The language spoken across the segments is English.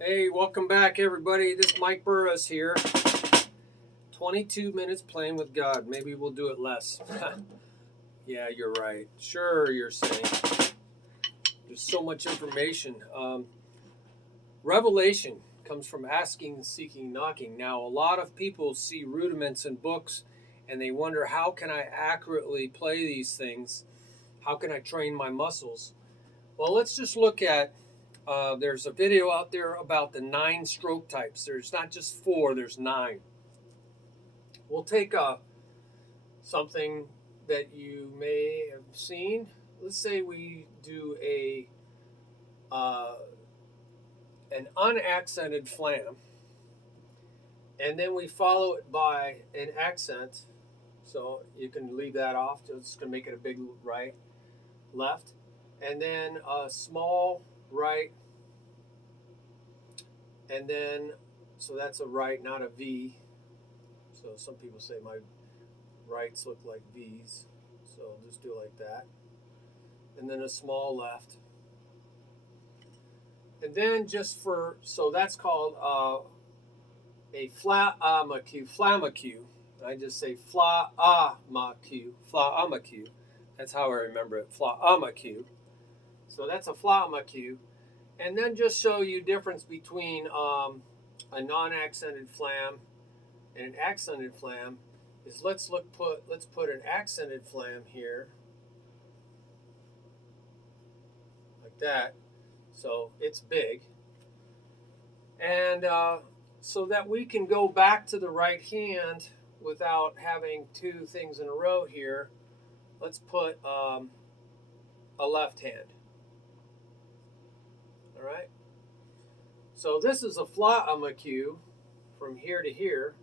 Hey, welcome back, everybody. This is Mike Burris here. 22 minutes playing with God. Maybe we'll do it less. Yeah, you're right. Sure, you're saying. There's so much information. Revelation comes from asking, seeking, knocking. Now, a lot of people see rudiments in books and they wonder, how can I accurately play these things? How can I train my muscles? Well, let's just look at there's a video out there about the 9 stroke types. There's not just 4, there's 9. We'll take something that you may have seen. Let's say we do an unaccented flam, and then we follow it by an accent. So you can leave that off. Just going to make it a big right, left, and then a small right, and then so that's a right, not a V. So some people say my rights look like V's. So just do it like that. And then a small left. And then just for, so that's called a flamacue. I just say flamacue. That's how I remember it, flamacue. So that's a flamacue. And then just show you difference between a non-accented flam and an accented flam is let's put an accented flam here like that, so it's big, and so that we can go back to the right hand without having 2 things in a row here. Let's put a left hand. All right. So this is a flamacue from here to here,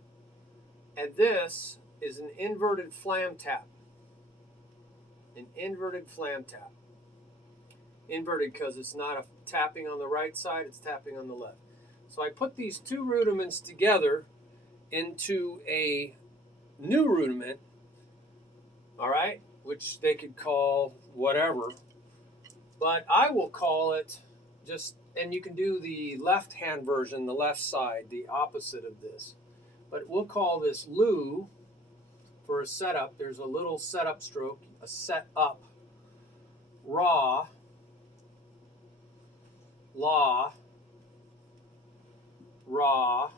and this is an inverted flam tap. An inverted flam tap. Inverted because it's not a tapping on the right side, it's tapping on the left. So I put these 2 rudiments together into a new rudiment, all right, which they could call whatever, but I will call it just, and you can do the left hand version, the left side, the opposite of this, but we'll call this Lu for a setup. There's a little setup stroke, a set up, Ra, La, Ra,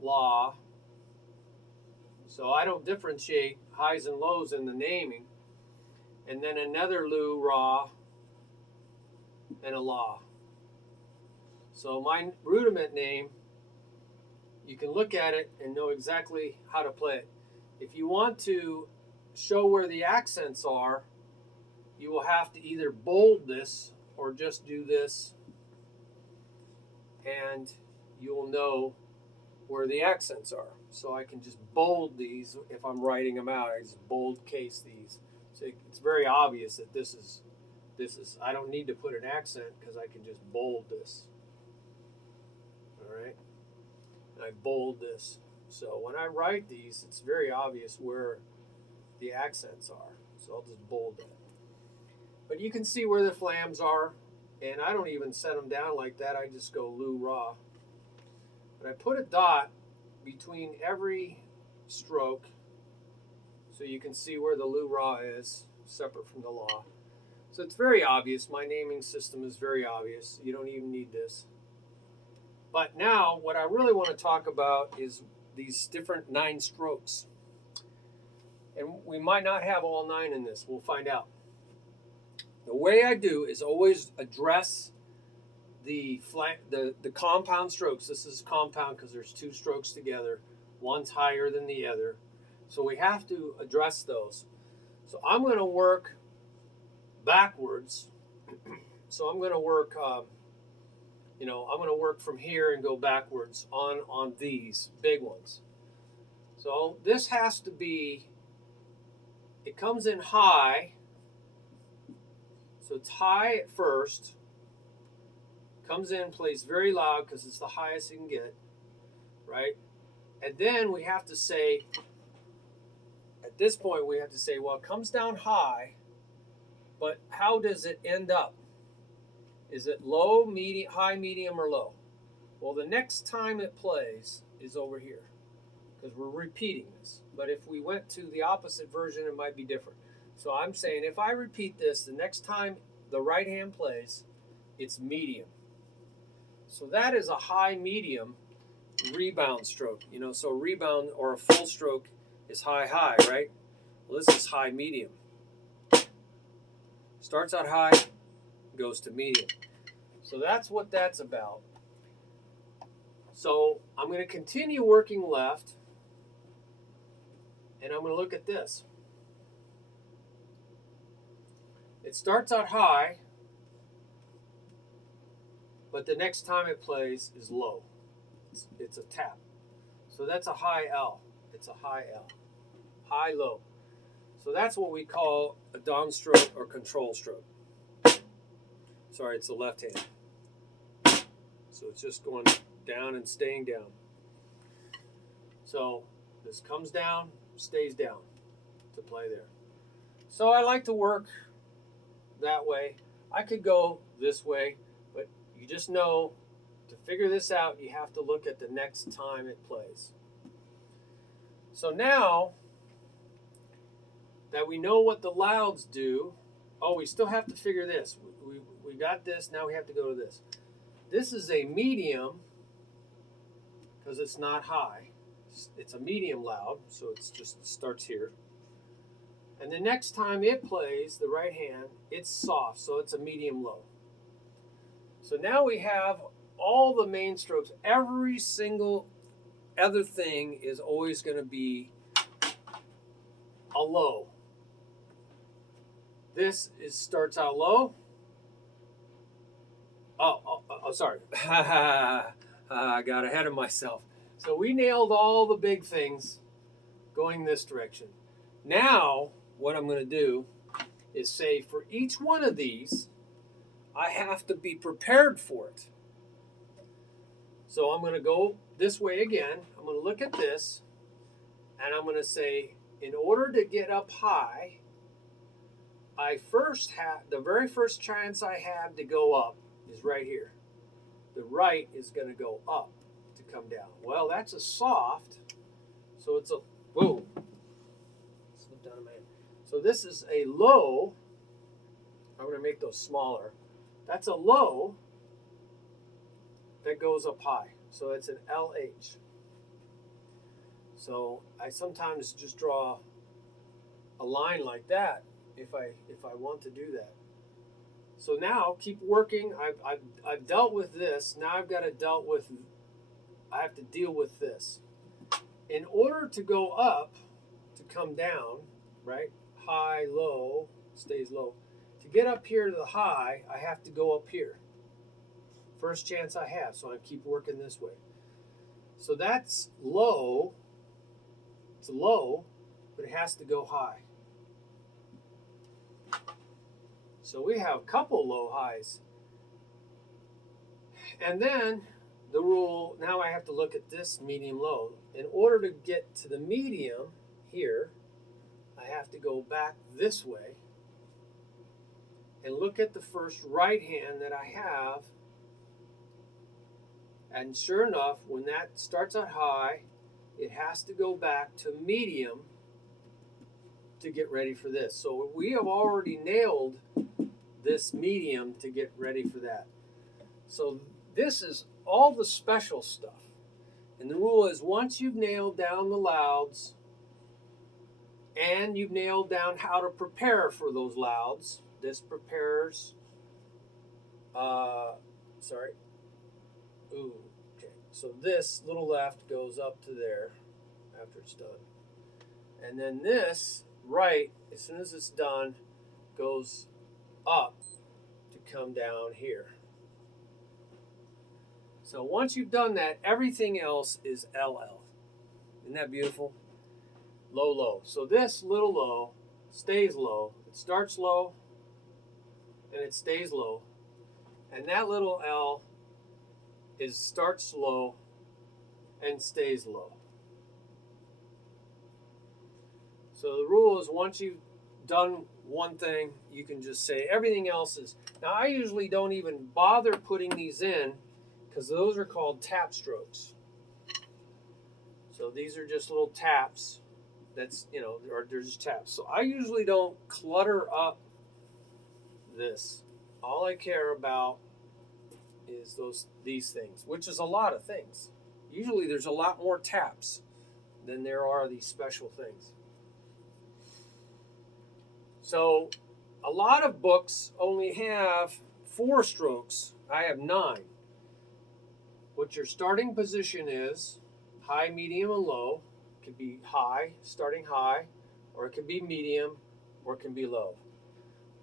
La. So I don't differentiate highs and lows in the naming. And then another Lu, Ra, and a La. So my rudiment name, you can look at it and know exactly how to play it. If you want to show where the accents are, you will have to either bold this or just do this, and you will know where the accents are. So I can just bold these if I'm writing them out. I just bold case these. So it's very obvious that this is, I don't need to put an accent because I can just bold this. All right. And I bold this. So when I write these, it's very obvious where the accents are. So I'll just bold that. But you can see where the flams are, and I don't even set them down like that. I just go luRa. But I put a dot between every stroke so you can see where the luRa is, separate from the La. So it's very obvious. My naming system is very obvious. You don't even need this. But now what I really want to talk about is these different 9 strokes. And we might not have all 9 in this. We'll find out. The way I do is always address the compound strokes. This is compound because there's 2 strokes together. One's higher than the other. So we have to address those. So I'm going to work backwards. So I'm going to work, I'm going to work from here and go backwards on these big ones. So this has to be, it comes in high. So it's high at first, comes in, plays very loud because it's the highest you can get, right? And then we have to say, at this point, well, it comes down high, but how does it end up? Is it low, medium, high, medium, or low? Well, the next time it plays is over here because we're repeating this. But if we went to the opposite version, it might be different. So I'm saying if I repeat this, the next time the right hand plays, it's medium. So that is a high, medium rebound stroke. You know, so a rebound or a full stroke is high, high, right? Well, this is high, medium. Starts out high, goes to medium. So that's what that's about. So I'm going to continue working left, and I'm going to look at this. It starts out high, but the next time it plays is low. It's a tap. So that's a high L. It's a high L. High, low. So that's what we call a downstroke or control stroke. Sorry, it's the left hand. So it's just going down and staying down. So this comes down, stays down to play there. So I like to work that way. I could go this way, but you just know to figure this out, you have to look at the next time it plays. So now that we know what the louds do, oh, we still have to figure this. We got this, now we have to go to this. This is a medium because it's not high. It's a medium loud, so it starts here. And the next time it plays, the right hand, it's soft, so it's a medium low. So now we have all the main strokes. Every single other thing is always going to be a low. This starts out low. Oh, sorry. I got ahead of myself. So we nailed all the big things going this direction. Now, what I'm going to do is say for each one of these, I have to be prepared for it. So I'm going to go this way again. I'm going to look at this, and I'm going to say, in order to get up high, the very first chance I have to go up is right here. The right is going to go up to come down. Well, that's a soft, so it's a, whoa, slipped out of my hand. So this is a low. I'm going to make those smaller. That's a low that goes up high. So it's an LH. So I sometimes just draw a line like that if I want to do that. So now keep working. I've dealt with this. Now I have to deal with this. In order to go up, to come down, right? High, low, stays low. To get up here to the high, I have to go up here. First chance I have, so I keep working this way. So that's low. It's low, but it has to go high. So we have a couple low highs. And then the rule, now I have to look at this medium low. In order to get to the medium here, I have to go back this way and look at the first right hand that I have. And sure enough, when that starts out high, it has to go back to medium to get ready for this. So we have already nailed this medium to get ready for that. So this is all the special stuff. And the rule is once you've nailed down the louds and you've nailed down how to prepare for those louds, this prepares, okay. So this little left goes up to there after it's done. And then this right, as soon as it's done, goes up to come down here. So once you've done that, everything else is LL. Isn't that beautiful? Low, low. So this little low stays low. It starts low and it stays low. And that little L starts low and stays low. So the rule is once you've done one thing. You can just say everything else is. Now I usually don't even bother putting these in because those are called tap strokes. So these are just little taps. That's, you know, or they're just taps. So I usually don't clutter up this. All I care about is these things, which is a lot of things. Usually there's a lot more taps than there are these special things. So a lot of books only have 4 strokes. I have 9. What your starting position is, high, medium, and low. It could be high, starting high, or it can be medium, or it can be low.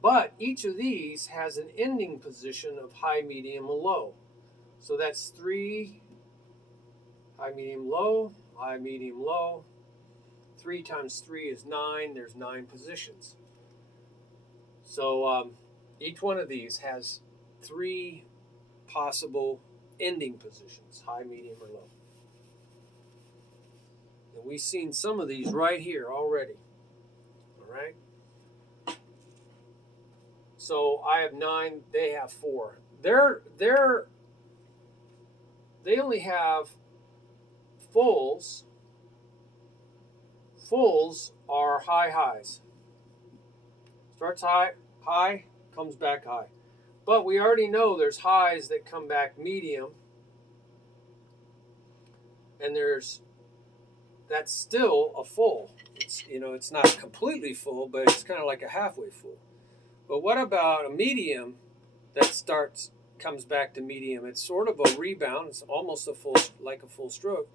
But each of these has an ending position of high, medium, and low. So that's 3, high, medium, low, high, medium, low. 3 times 3 is 9. There's 9 positions. So each one of these has 3 possible ending positions, high, medium, or low. And we've seen some of these right here already. All right. So I have 9, they have 4. They only have fulls. Fulls are high highs. Starts high, comes back high. But we already know there's highs that come back medium. And that's still a full. It's, you know, it's not completely full, but it's kind of like a halfway full. But what about a medium that comes back to medium? It's sort of a rebound. It's almost like a full stroke.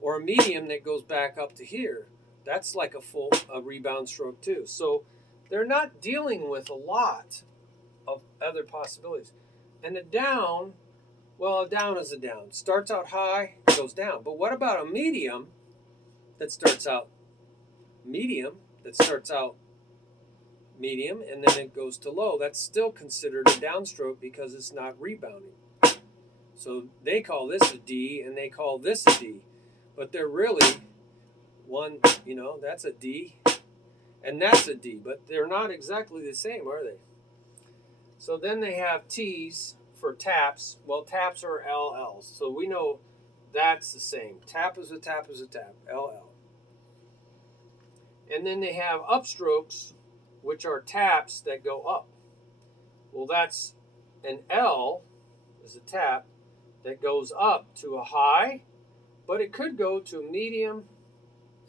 Or a medium that goes back up to here. That's like a rebound stroke too. So they're not dealing with a lot of other possibilities. And a down, well, a down is a down. Starts out high, goes down. But what about a medium that starts out medium, and then it goes to low? That's still considered a downstroke because it's not rebounding. So they call this a D and they call this a D. But they're really one, you know, that's a D and that's a D. But they're not exactly the same, are they? So then they have T's for taps. Well, taps are LLs. So we know that's the same. Tap is a tap is a tap, LL. And then they have upstrokes, which are taps that go up. Well, that's an L is a tap that goes up to a high, but it could go to a medium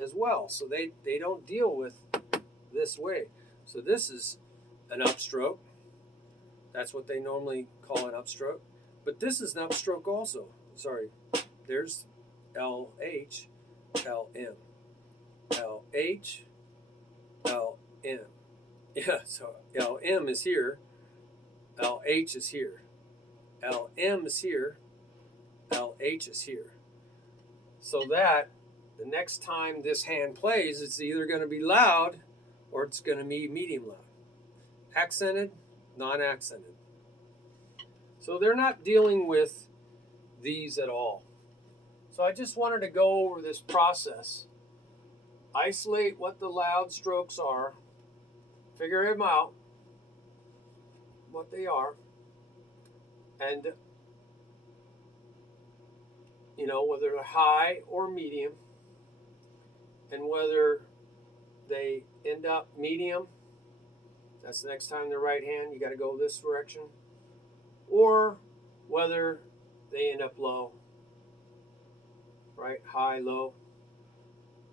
as well. So they don't deal with this way. So this is an upstroke. That's what they normally call an upstroke. But this is an upstroke also. Sorry. There's LH, LM. LH, LM. Yeah, so LM is here. LH is here. LM is here. LH is here. So that the next time this hand plays, it's either going to be loud or it's going to be medium loud. Accented, non-accented. So they're not dealing with these at all. So I just wanted to go over this process. Isolate what the loud strokes are. Figure them out, what they are. And, you know, whether they're high or medium. And whether they end up medium. That's the next time they're right hand. You got to go this direction. Or whether they end up low. Right? High, low.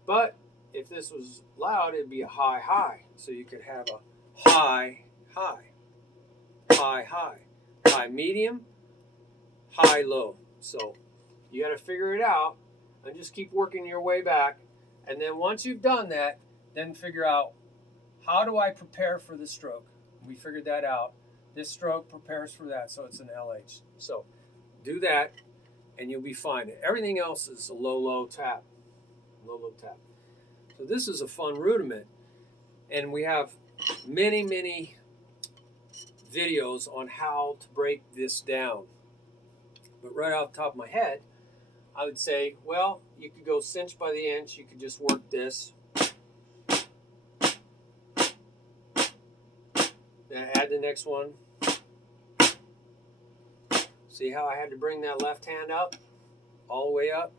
But if this was loud, it'd be a high, high. So you could have a high, high. High, high. High, medium. High, low. So you got to figure it out and just keep working your way back. And then once you've done that, then figure out, how do I prepare for this stroke? We figured that out. This stroke prepares for that, so it's an LH. So do that, and you'll be fine. Everything else is a low, low tap. Low, low tap. So this is a fun rudiment. And we have many, many videos on how to break this down. But right off the top of my head, I would say, well, you could go cinch by the inch. You could just work this. Then add the next one. See how I had to bring that left hand up, all the way up?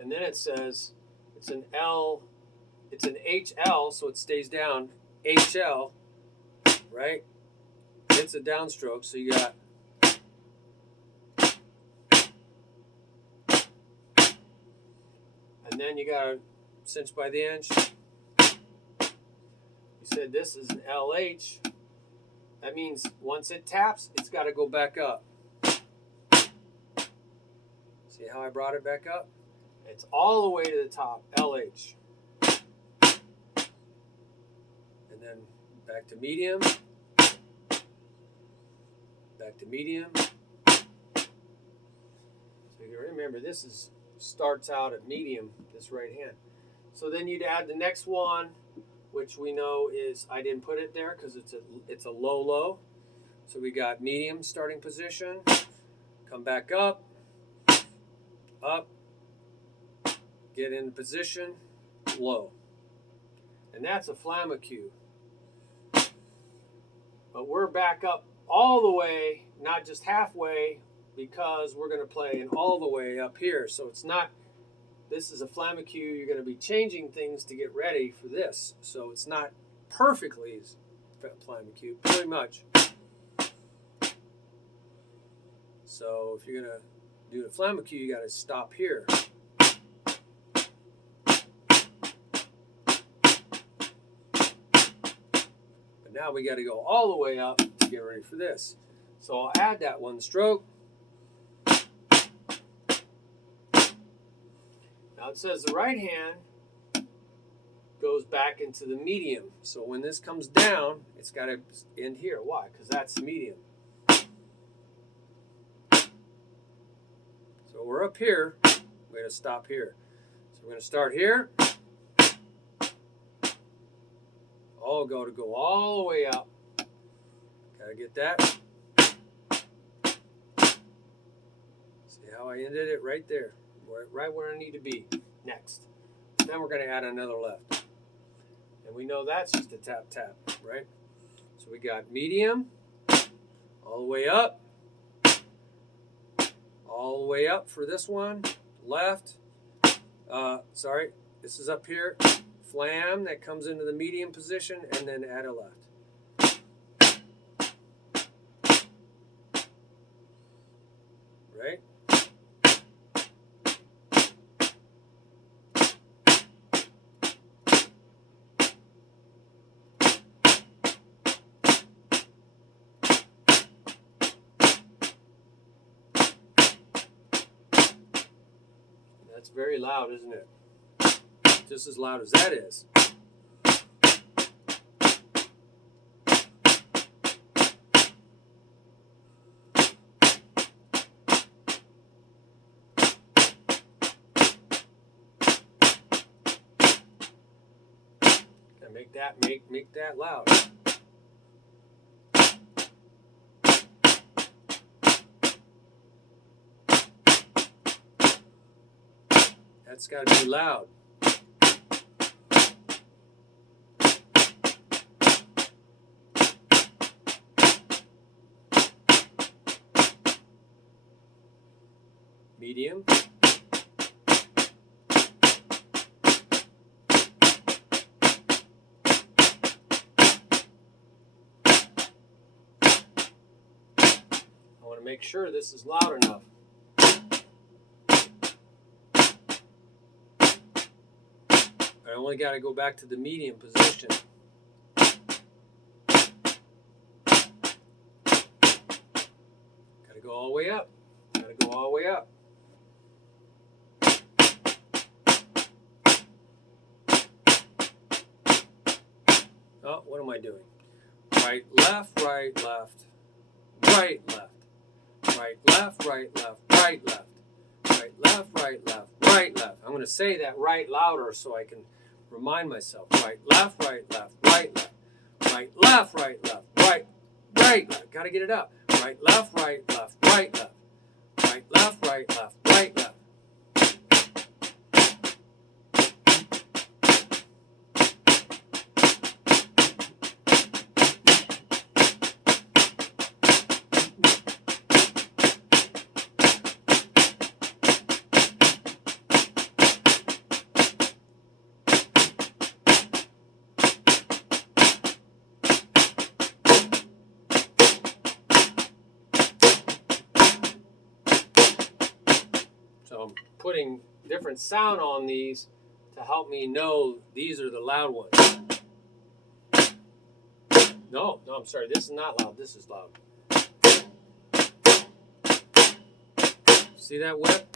And then it says it's an L, it's an HL, so it stays down, HL, right? It's a downstroke, so you got and then you got to cinch by the inch. You said this is an LH. That means once it taps, it's got to go back up. See how I brought it back up? It's all the way to the top, LH. And then back to medium. Back to medium. So you remember this is starts out at medium, this right hand. So then you'd add the next one, which we know is, I didn't put it there because it's a low low. So we got medium starting position, come back up, get in position, low. And that's a flammecue. But we're back up all the way, not just halfway, because we're going to play an all the way up here. So it's not, this is a flammecue. You're going to be changing things to get ready for this. So it's not perfectly flammecue, pretty much. So if you're going to do the flammecue, you got to stop here. But now we got to go all the way up to get ready for this. So I'll add that one stroke. Now it says the right hand goes back into the medium. So when this comes down, it's got to end here. Why? Because that's the medium. So we're up here. We're going to stop here. So we're going to start here. All to go all the way up. Got to get that. See how I ended it? Right there. Right where I need to be. Next. Then we're going to add another left. And we know that's just a tap, tap, right? So we got medium, all the way up, all the way up for this one, left, sorry, this is up here, flam, that comes into the medium position, and then add a left. Right? That's very loud, isn't it? Just as loud as that is. And make that loud. That's got to be loud. Medium. I want to make sure this is loud enough. I only got to go back to the medium position. Got to go all the way up. Got to go all the way up. Oh, what am I doing? Right, left, right, left, right, left, right, left, right, left, right, left, right, left, right, left, right, left. I'm going to say that right louder so I can remind myself. Right, left, right, left, right, left, right, left, right, left, right, right, left. Got to get it up. Right, left, right, left, right, left, right, left, right, left, right, left. putting different sound on these to help me know these are the loud ones. No, I'm sorry. This is not loud. This is loud. See that whip?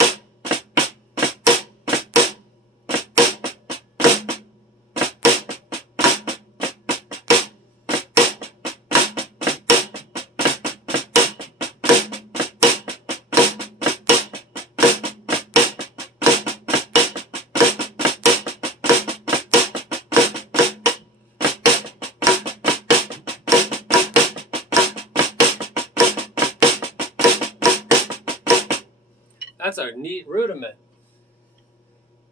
That's a neat rudiment.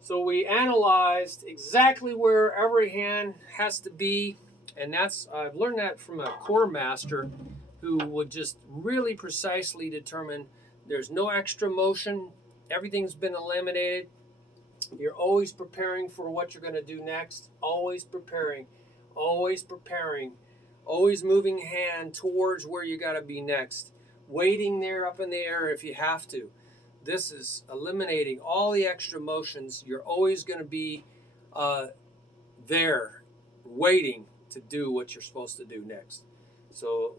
So we analyzed exactly where every hand has to be, and I've learned that from a core master who would just really precisely determine there's no extra motion, everything's been eliminated. You're always preparing for what you're going to do next, always preparing, always preparing, always moving hand towards where you got to be next, waiting there up in the air if you have to. This is eliminating all the extra motions. You're always going to be there waiting to do what you're supposed to do next. So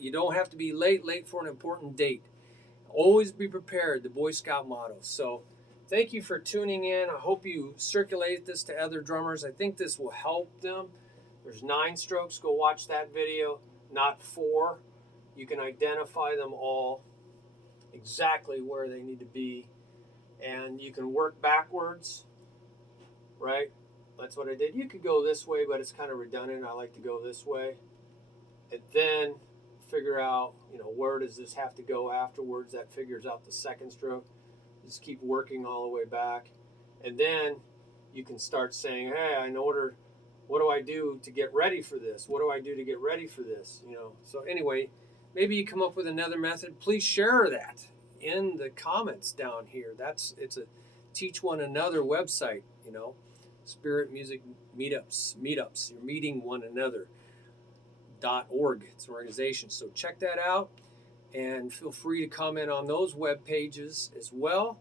you don't have to be late for an important date. Always be prepared, the Boy Scout motto. So thank you for tuning in. I hope you circulate this to other drummers. I think this will help them. There's 9 strokes. Go watch that video, not 4. You can identify them all, exactly where they need to be, and you can work backwards, right? That's what I did. You could go this way, but it's kind of redundant. I like to go this way, and then figure out, where does this have to go afterwards. That figures out the second stroke. Just keep working all the way back, and then you can start saying, hey, what do I do to get ready for this? What do I do to get ready for this? So anyway, maybe you come up with another method. Please share that in the comments down here. It's a Teach One Another website, Spirit Music Meetups. You're meeting one another. .org. It's an organization. So check that out, and feel free to comment on those web pages as well,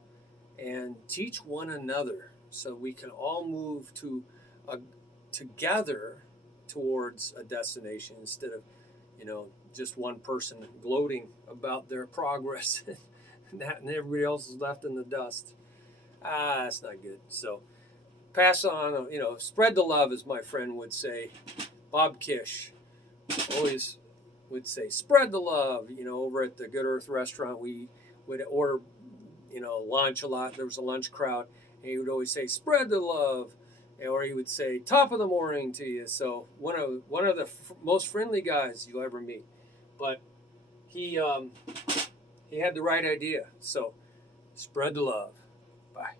and teach one another so we can all move together towards a destination instead of just one person gloating about their progress and everybody else is left in the dust. That's not good. So pass on, spread the love, as my friend would say. Bob Kish always would say, spread the love. Over at the Good Earth restaurant, we would order, lunch a lot. There was a lunch crowd, and he would always say, spread the love. Or he would say, top of the morning to you. So one of the most friendly guys you'll ever meet. But he had the right idea. So spread the love. Bye.